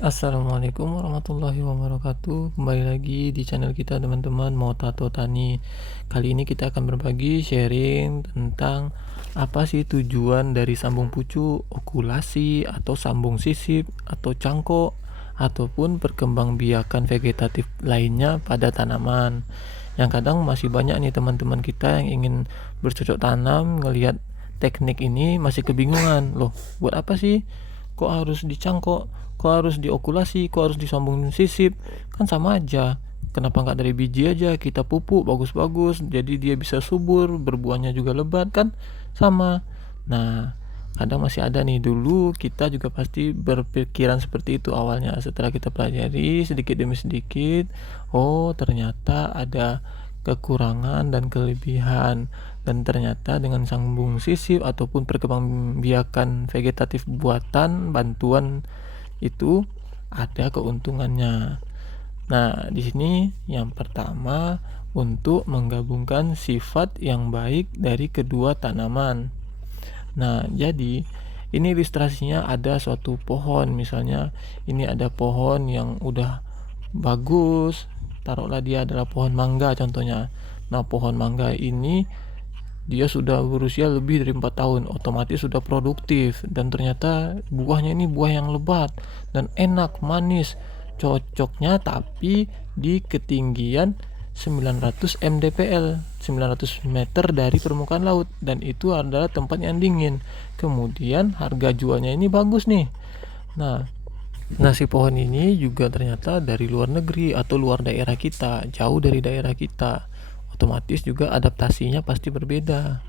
Assalamualaikum warahmatullahi wabarakatuh. Kembali lagi di channel kita teman-teman, Mau Tato Tani. Kali ini kita akan berbagi sharing tentang apa sih tujuan dari sambung pucuk, okulasi, atau sambung sisip, atau cangkok, ataupun perkembangbiakan vegetatif lainnya pada tanaman. Yang kadang masih banyak nih teman-teman kita yang ingin bercocok tanam, ngelihat teknik ini masih kebingungan. Loh, buat apa sih? Kok harus dicangkok? Kok harus diokulasi, kok harus disambung sisip, kan sama aja. Kenapa nggak dari biji aja kita pupuk bagus-bagus, jadi dia bisa subur, berbuahnya juga lebat, kan sama. Nah, kadang masih ada nih, dulu kita juga pasti berpikiran seperti itu awalnya. Setelah kita pelajari sedikit demi sedikit, oh ternyata ada kekurangan dan kelebihan. Dan ternyata dengan sambung sisip ataupun perkembangbiakan vegetatif buatan bantuan itu ada keuntungannya. Nah, di sini yang pertama untuk menggabungkan sifat yang baik dari kedua tanaman. Nah, jadi ini ilustrasinya ada suatu pohon, misalnya ini ada pohon yang udah bagus, taruhlah dia adalah pohon mangga contohnya. Nah, pohon mangga ini dia sudah berusia lebih dari 4 tahun, otomatis sudah produktif, dan ternyata buahnya ini buah yang lebat dan enak, manis. Cocoknya tapi di ketinggian 900 mdpl, 900 meter dari permukaan laut, dan itu adalah tempat yang dingin. Kemudian harga jualnya ini bagus nih. Nah, nasi pohon ini juga ternyata dari luar negeri atau luar daerah kita, jauh dari daerah kita. Otomatis juga adaptasinya pasti berbeda.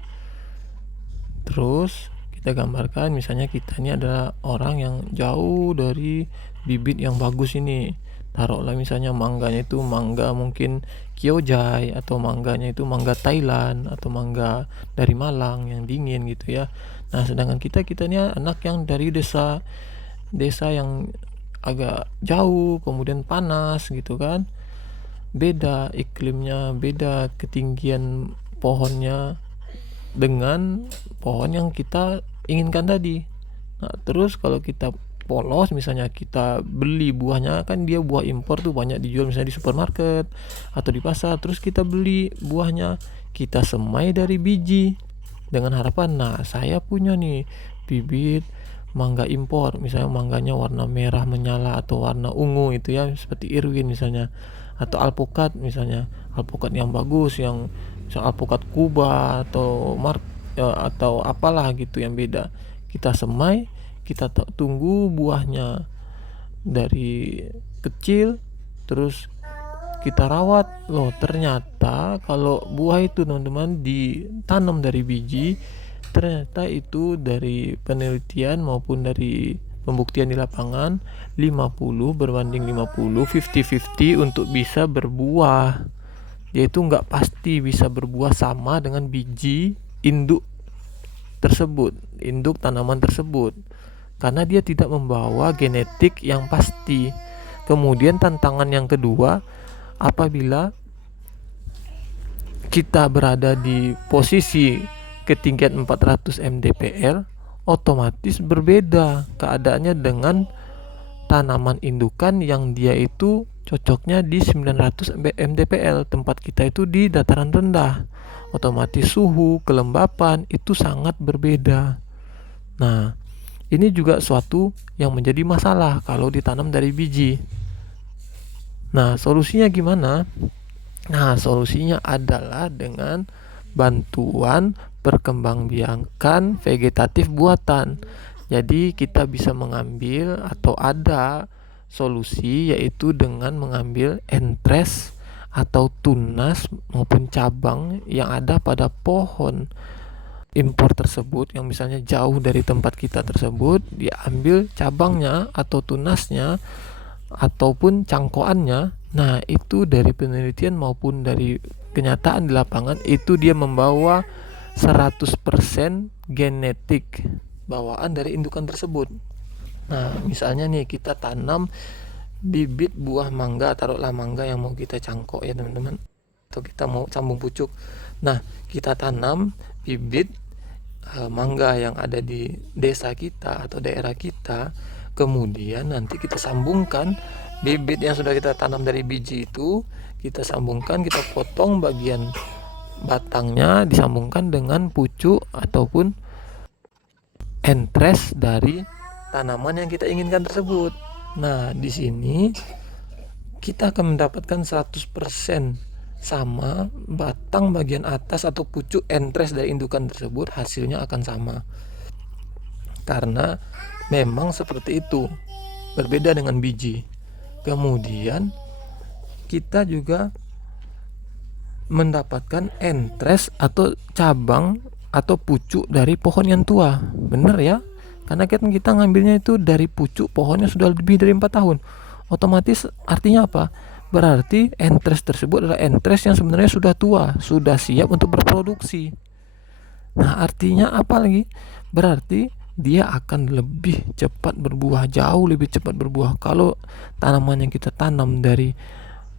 Terus kita gambarkan misalnya kita ini adalah orang yang jauh dari bibit yang bagus ini. Taruhlah misalnya mangganya itu mangga mungkin Kyojai, atau mangganya itu mangga Thailand, atau mangga dari Malang yang dingin gitu ya. Nah, sedangkan kita ini anak yang dari desa desa yang agak jauh, kemudian panas gitu kan. Beda iklimnya, beda ketinggian pohonnya dengan pohon yang kita inginkan tadi. Nah, terus kalau kita polos, misalnya kita beli buahnya, kan dia buah impor tuh banyak dijual misalnya di supermarket atau di pasar, terus kita beli buahnya, kita semai dari biji dengan harapan, nah saya punya nih bibit mangga impor, misalnya mangganya warna merah menyala atau warna ungu itu ya, seperti Irwin misalnya, atau alpukat misalnya, alpukat yang bagus, yang misal alpukat Kuba atau atau apalah gitu yang beda. Kita semai, kita tunggu buahnya dari kecil, terus kita rawat. Loh, ternyata kalau buah itu teman-teman ditanam dari biji, ternyata itu dari penelitian maupun dari pembuktian di lapangan 50 berbanding 50, 50-50 untuk bisa berbuah. Dia itu nggak pasti bisa berbuah sama dengan biji induk tersebut, induk tanaman tersebut, karena dia tidak membawa genetik yang pasti. Kemudian tantangan yang kedua, apabila kita berada di posisi ketinggian 400 mdpl, otomatis berbeda keadaannya dengan tanaman indukan yang dia itu cocoknya di 900 mdpl. Tempat kita itu di dataran rendah, otomatis suhu, kelembapan itu sangat berbeda. Nah, ini juga suatu yang menjadi masalah kalau ditanam dari biji. Nah, solusinya gimana? Nah, solusinya adalah dengan bantuan perkembangbiakan vegetatif buatan. Jadi kita bisa mengambil atau ada solusi, yaitu dengan mengambil entres atau tunas maupun cabang yang ada pada pohon impor tersebut, yang misalnya jauh dari tempat kita tersebut, diambil cabangnya atau tunasnya ataupun cangkoannya. Nah, itu dari penelitian maupun dari kenyataan di lapangan, itu dia membawa 100% genetik bawaan dari indukan tersebut. Nah, misalnya nih kita tanam bibit buah mangga, taruhlah mangga yang mau kita cangkok ya teman-teman, atau kita mau sambung pucuk. Nah, kita tanam bibit mangga yang ada di desa kita atau daerah kita, Kemudian nanti kita sambungkan bibit yang sudah kita tanam dari biji itu, kita sambungkan, kita potong bagian batangnya, disambungkan dengan pucuk ataupun entres dari tanaman yang kita inginkan tersebut. Nah, di sini kita akan mendapatkan 100% sama batang bagian atas atau pucuk entres dari indukan tersebut, hasilnya akan sama. Karena memang seperti itu, berbeda dengan biji. Kemudian kita juga mendapatkan entres atau cabang atau pucuk dari pohon yang tua. Bener ya? Karena kita ngambilnya itu dari pucuk pohonnya sudah lebih dari 4 tahun. Otomatis artinya apa? Berarti entres tersebut adalah entres yang sebenarnya sudah tua, sudah siap untuk berproduksi. Nah, artinya apa lagi? Berarti dia akan lebih cepat berbuah, jauh lebih cepat berbuah. Kalau tanaman yang kita tanam dari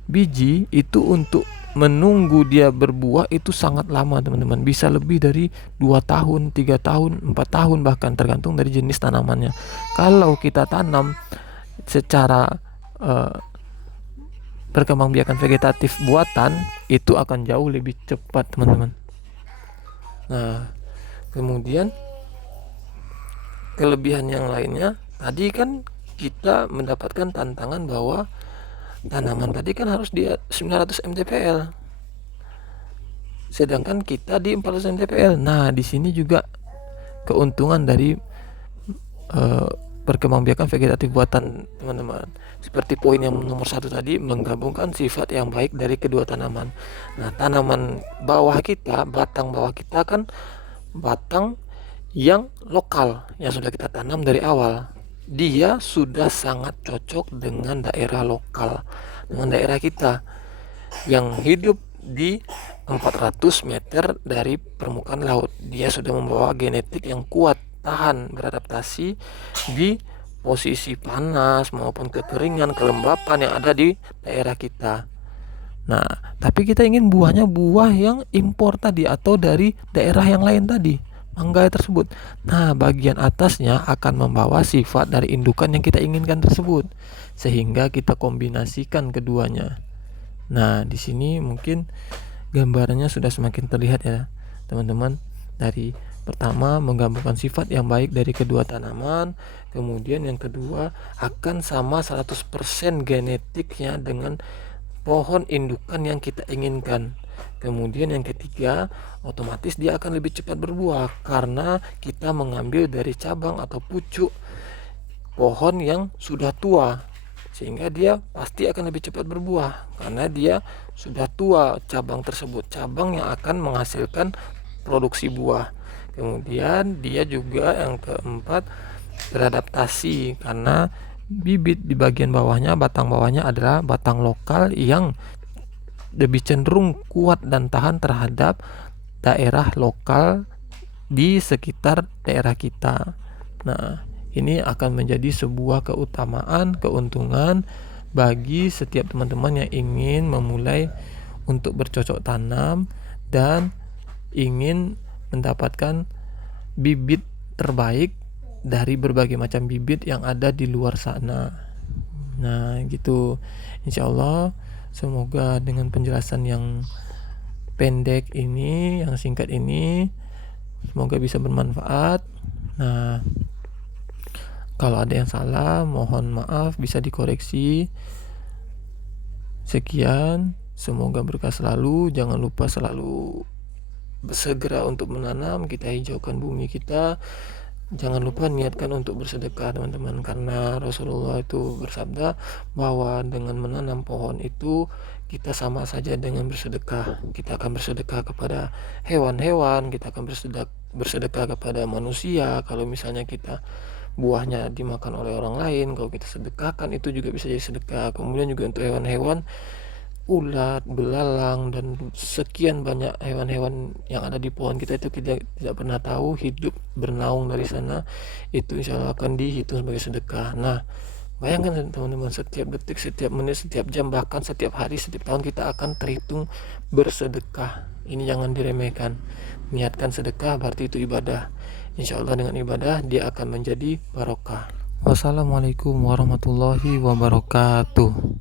biji itu, untuk menunggu dia berbuah itu sangat lama teman-teman, bisa lebih dari 2 tahun, 3 tahun, 4 tahun, bahkan tergantung dari jenis tanamannya. Kalau kita tanam secara perkembangbiakan vegetatif buatan, itu akan jauh lebih cepat teman-teman. Nah, kemudian kelebihan yang lainnya, tadi kan kita mendapatkan tantangan bahwa tanaman tadi kan harus di 900 mdpl, sedangkan kita di 400 mdpl. Nah, di sini juga keuntungan dari perkembangbiakan vegetatif buatan teman-teman. Seperti poin yang nomor 1 tadi, menggabungkan sifat yang baik dari kedua tanaman. Nah, tanaman bawah kita, batang bawah kita kan batang yang lokal, yang sudah kita tanam dari awal. Dia sudah sangat cocok dengan daerah lokal, dengan daerah kita yang hidup di 400 meter dari permukaan laut. Dia sudah membawa genetik yang kuat, tahan beradaptasi di posisi panas maupun kekeringan, kelembapan yang ada di daerah kita. Nah, tapi kita ingin buahnya buah yang impor tadi atau dari daerah yang lain tadi, mangga tersebut. Nah, bagian atasnya akan membawa sifat dari indukan yang kita inginkan tersebut, sehingga kita kombinasikan keduanya. Nah, di sini mungkin gambarannya sudah semakin terlihat ya teman-teman. Dari pertama, menggabungkan sifat yang baik dari kedua tanaman. Kemudian yang kedua, akan sama 100% genetiknya dengan pohon indukan yang kita inginkan. Kemudian yang ketiga, otomatis dia akan lebih cepat berbuah karena kita mengambil dari cabang atau pucuk pohon yang sudah tua, sehingga dia pasti akan lebih cepat berbuah karena dia sudah tua cabang tersebut, cabang yang akan menghasilkan produksi buah. Kemudian dia juga yang keempat, beradaptasi karena bibit di bagian bawahnya, batang bawahnya adalah batang lokal yang lebih cenderung kuat dan tahan terhadap daerah lokal di sekitar daerah kita. Nah, ini akan menjadi sebuah keutamaan, keuntungan bagi setiap teman-teman yang ingin memulai untuk bercocok tanam dan ingin mendapatkan bibit terbaik dari berbagai macam bibit yang ada di luar sana. Nah, gitu. Insya Allah, semoga dengan penjelasan yang pendek ini, yang singkat ini, semoga bisa bermanfaat. Nah, kalau ada yang salah, mohon maaf, bisa dikoreksi. Sekian, semoga berkah selalu. Jangan lupa selalu segera untuk menanam, kita hijaukan bumi kita. Jangan lupa niatkan untuk bersedekah teman-teman, karena Rasulullah itu bersabda bahwa dengan menanam pohon itu kita sama saja dengan bersedekah. Kita akan bersedekah kepada hewan-hewan, kita akan bersedekah kepada manusia. Kalau misalnya kita buahnya dimakan oleh orang lain, kalau kita sedekahkan itu juga bisa jadi sedekah. Kemudian juga untuk hewan-hewan, ulat, belalang, dan sekian banyak hewan-hewan yang ada di pohon kita itu kita tidak pernah tahu hidup bernaung dari sana, itu insya Allah akan dihitung sebagai sedekah. Nah, bayangkan teman-teman, setiap detik, setiap menit, setiap jam, bahkan setiap hari, setiap tahun kita akan terhitung bersedekah. Ini jangan diremehkan. Niatkan sedekah berarti itu ibadah. Insya Allah dengan ibadah dia akan menjadi barokah. Wassalamualaikum warahmatullahi wabarakatuh.